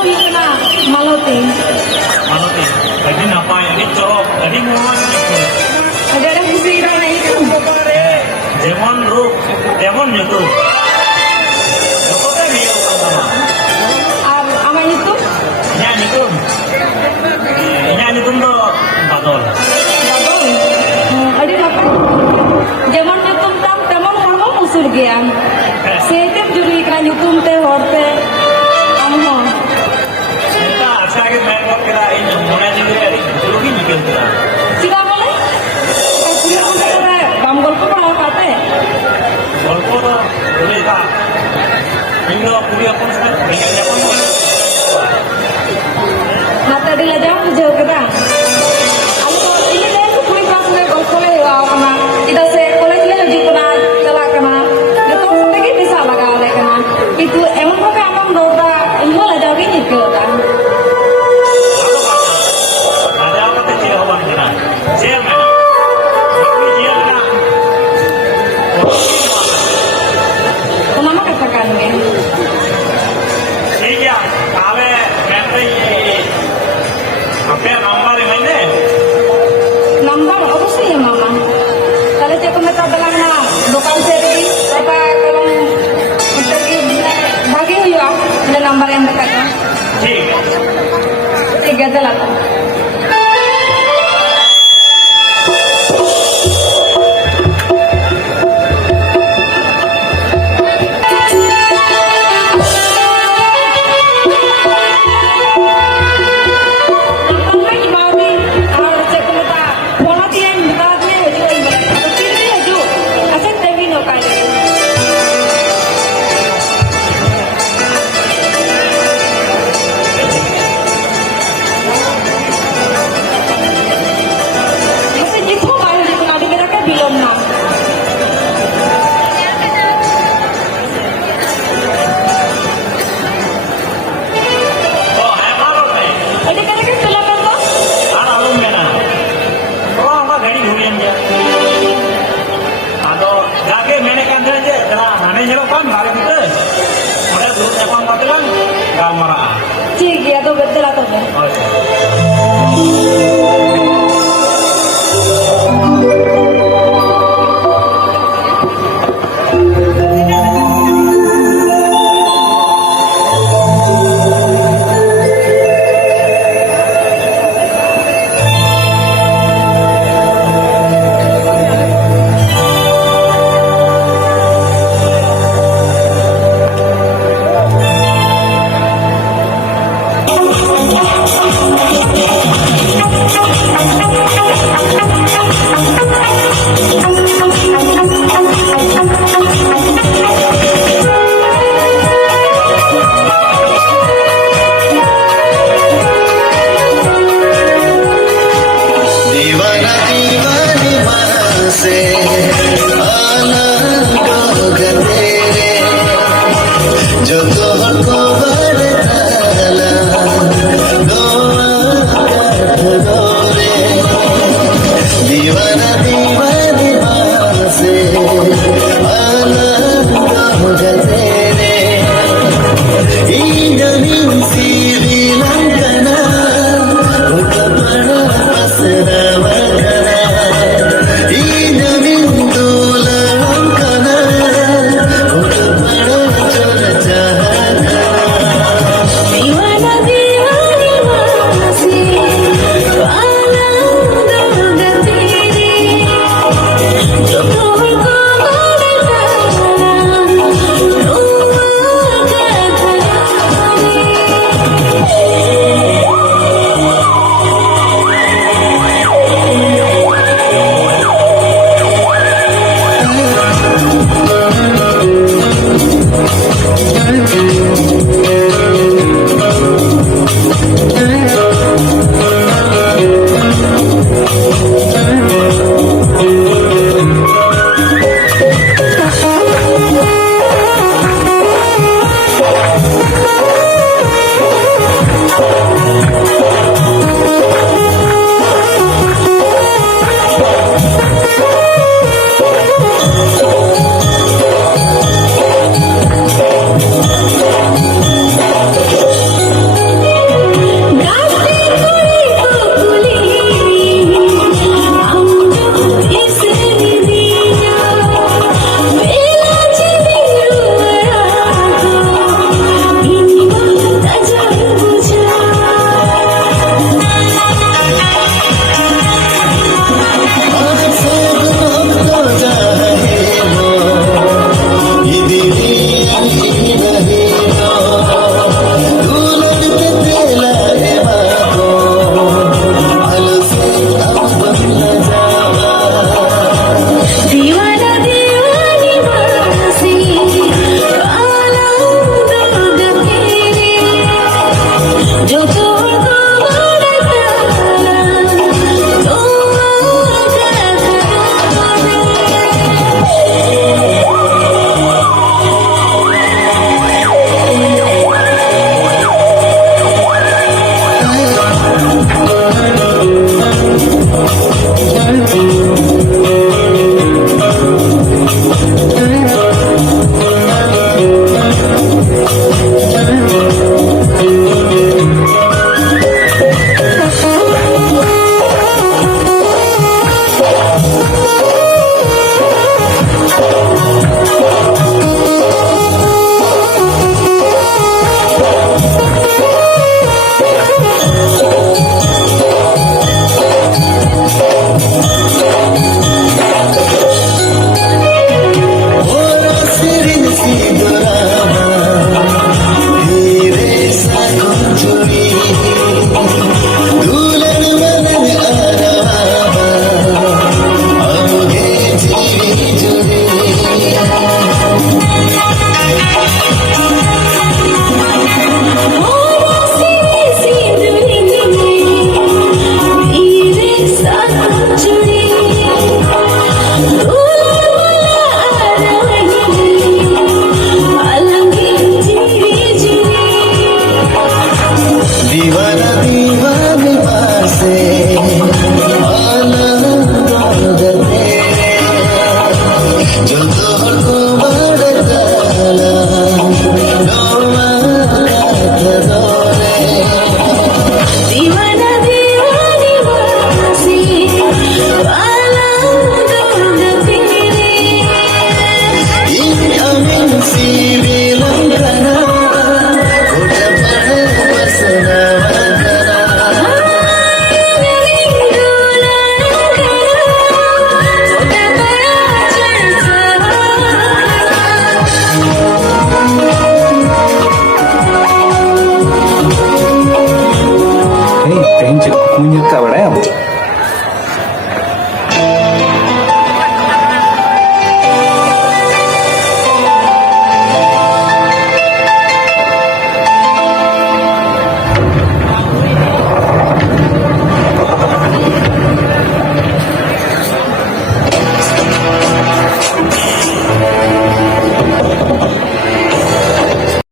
huyu kena Maloti. Malati. Lagi napai, lagi corok, lagi muat gitu. Ada fungsi mana itu? Demon ruk, demon gitu. Pokoknya dia sama. Ama itu? Nyanyi tuh. Nyanyi tuh do badol. Bagus. Ada apa? Zaman itu teman kamu musuh dia. Setiap juri kena hukum teh horte. Kamu. Kita asalnya main kok kira ini mulai nih dulu gini gitu. Tidak boleh? Kasih aku kata, bambol ko kalau kata. গল্প তো বলি তা ইন্দ্র পুরী এখন ব্যাংকে এখন Mata dia jauh jauh kita. Aku ini deh aku punya kelas gue golf le kena. Kita se college le lagi kena kelak kena. Itu sampai bisa laga oleh kena. Itu emang kok kamu doa ini lah jauh ini ke kan. ada apa tuh jawaban kita siapa tapi dia kena Mama katakan kan. iya kawe nanti apa nomor ini Nomor apa sih ya mama? Kalau dia komentar bilang na bukan seri apa kalau untuk bagi ya ada nomor yang dekat ya. ঠিক 3 8